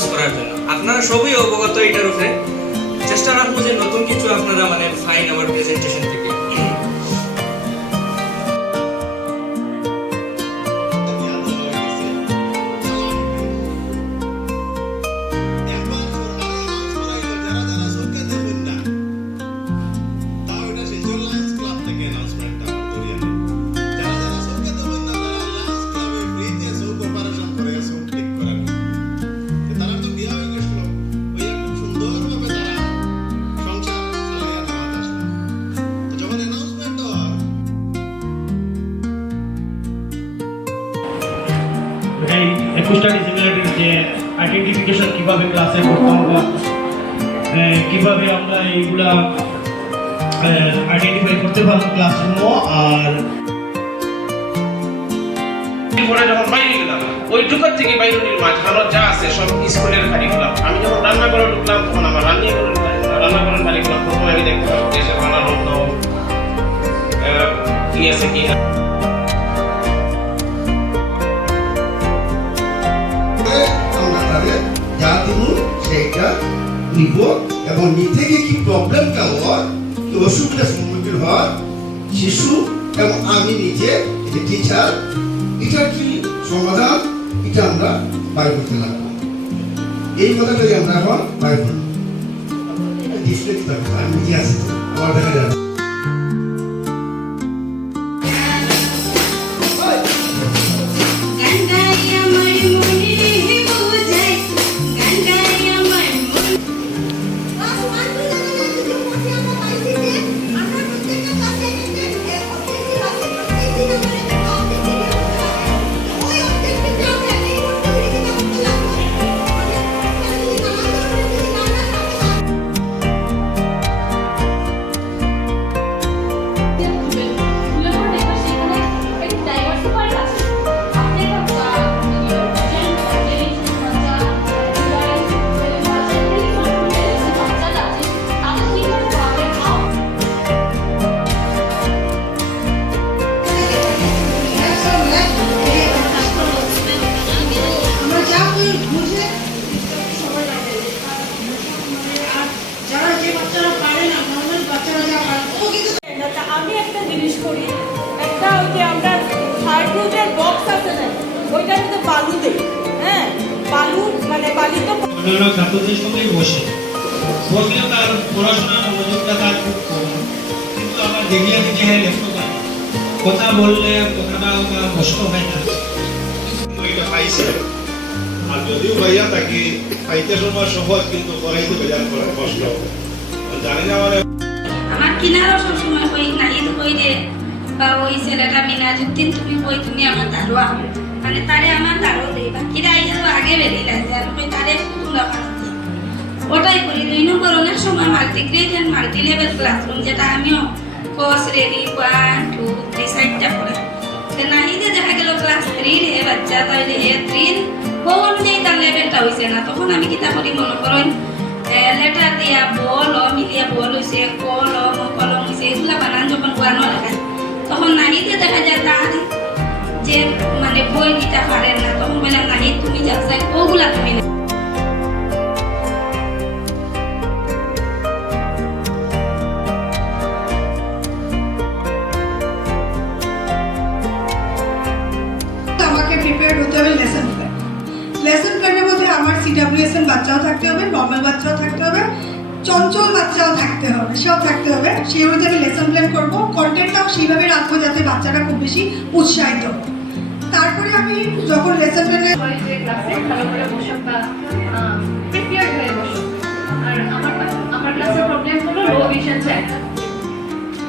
Use করার জন্য। আপনারা সবই অবগত এটার উপরে। চেষ্টা রাখবো যে নতুন কিছু আপনারা মানে ফাইন আমার প্রেজেন্টেশন থেকে। আইডেন্টিফিকেশন কিভাবে ক্লাসে করতে হবে, কিভাবে আমরা এইগুলা আইডেন্টিফাই করতে পারবো ক্লাসরুমও। আর পরে যখন বাইরে গেলাম ওই ঢুকার থেকে বাইরের মাঝখানে যা আছে সব স্কুলের কারিকুলাম। আমি যখন রান্নাঘরে ঢুকলাম তখন আমার রান্নাঘরের কারিকুলাম প্রথমে আমি দেখলাম দেশের রান্নার অন্য কি আছে কি না। যা তুমি সেইটা নিব এবং নিতে গিয়ে কি প্রবলেমটা হয়, কি অসুবিধার সম্মুখীন হয় শিশু এবং আমি নিজে টিচার, এটার কি সমাধান, এটা আমরা বাইর করতে লাগবো। এই কথাটাই আমরা এখন বাইর করবো। আমি নিজে আছি, আমার দেখা যাবে। আমি একটা জিনিস করি, একটা ওই যে আমরা হাইড্রোজেন বক্স আছে না, ওইটার মধ্যে বালু দেই। হ্যাঁ, বালু মানে বালি তো অন্যান্য ছাত্রদের সঙ্গেই বসলেও তার পড়াশোনার মনোযোগটা তার খুব কম, কিন্তু আমার দেখিয়ে দিকে হ্যাঁ লেখতে পারে, কথা বললে কথাটা তার কষ্ট হয় না। এটা পাইছে আর যদিও ভাইয়া থাকি পাইতে সময় সহজ, কিন্তু পড়াইতে বেজার করে কষ্ট জানি না। আমার কিনারও সবসময় কই নাই তো কই রে বা ওই ছেলেটা মিনাজুদ্দিন তুমি কই তুমি আমার দারোয়া, মানে তারে আমার দারো দেই বা কিরা আইয়া তো আগে বেরিয়ে লাগে আমি কই তারে তোমরা বানাতে ওটাই করি। 2 নম্বর অনেক সময় multigrade and multi level classroom, যেটা আমিও কোর্স রেডি 1 2 3 সাইডটা পড়ে সে নাহিদে দেখা গেল ক্লাস 3 রে বাচ্চা তাইলে হে 3 কোন অনুযায়ী তার লেভেলটা হইছে না, তখন আমি কিতা করি মনে করেন লেটার দিয়া বল মিলিয়া বল হয়েছে, কলম কলম হয়েছে, এগুলা বানান যখন বানো লেখায় তখন নাহিদে দেখা যায় তার যে মানে বই দিতে পারেন না, তখন বললাম নাহিদ তুমি যা চাই ওগুলা তুমি না। আমাকে প্রিপেয়ার হতে হবে লেসন প্ল্যান। লেসন প্ল্যানের মধ্যে আমার সিডব্লিউএসএন বাচ্চাও থাকতে হবে, নর্মাল বাচ্চাও থাকতে হবে, চঞ্চল বাচ্চাও থাকতে হবে, সব থাকতে হবে। সেই অনুযায়ী আমি লেসন প্ল্যান করবো, কন্টেন্টটাও সেইভাবে রাখবো যাতে বাচ্চারা খুব বেশি উৎসাহিত। তারপরে আমি যখন লেসন প্ল্যানে ক্লাসে ভালো করে বসো বা প্রিপেয়ার হয়ে বসো। আর আমার ক্লাসের প্রবলেম হলো লো ভিশন চাই।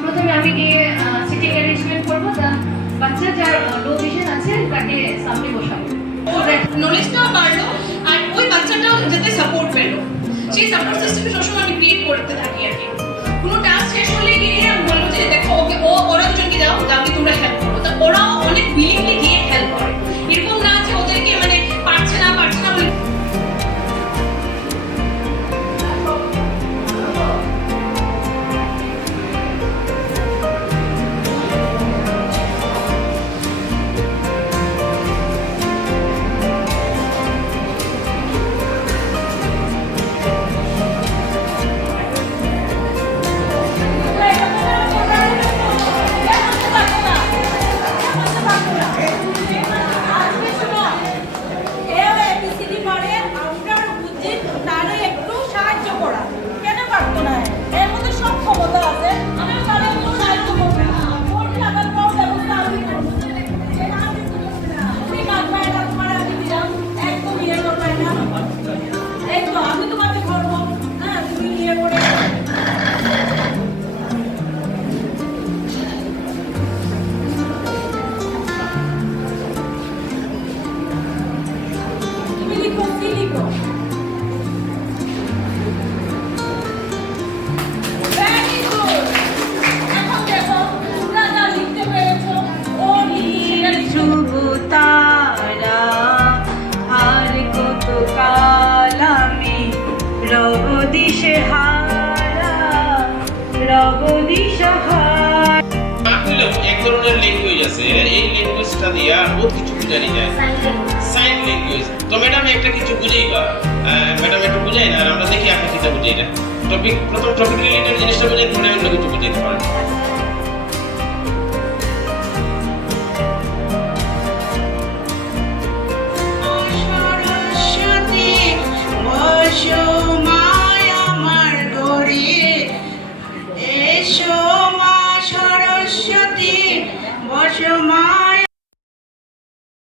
প্রথমে আমি গিয়ে সিটিং অ্যারেঞ্জমেন্ট করবো, বাচ্চা যার লো ভিশন আছে তাকে সামনে বসাবো, নলেজটাও বাড়লো আর ওই বাচ্চাটাও যাতে সাপোর্ট পেলো, সেই সাপোর্ট সিস্টেমে সবসময় আমি ক্রিয়েট করতে থাকি। আর কি কোনো টাস্ক শেষ হলে গিয়ে আমি বলবো যে দেখো ওকে ওরা দুজনকে দাও, আমি তোমরা হেল্প করো, তা ওরাও অনেক উইলিংলি গিয়ে হেল্প করে। এরকম না যে ওদেরকে মানে পারছে না বলে ধরনের ল্যাঙ্গুয়েজ আছে, এই ল্যাঙ্গুয়েজটা দিয়া বহুত কিছু বুঝানি যায়। Sign language. তো ম্যাডাম একটা কিছু বুঝেই বা ম্যাডাম একটু বুঝাই না, আর আমরা দেখি আপনি কিটা বুঝাই না। প্রথম টপিক রিলেটেড জিনিসটা বুঝাই, পরে অন্য কিছু বুঝাইতে পারেন।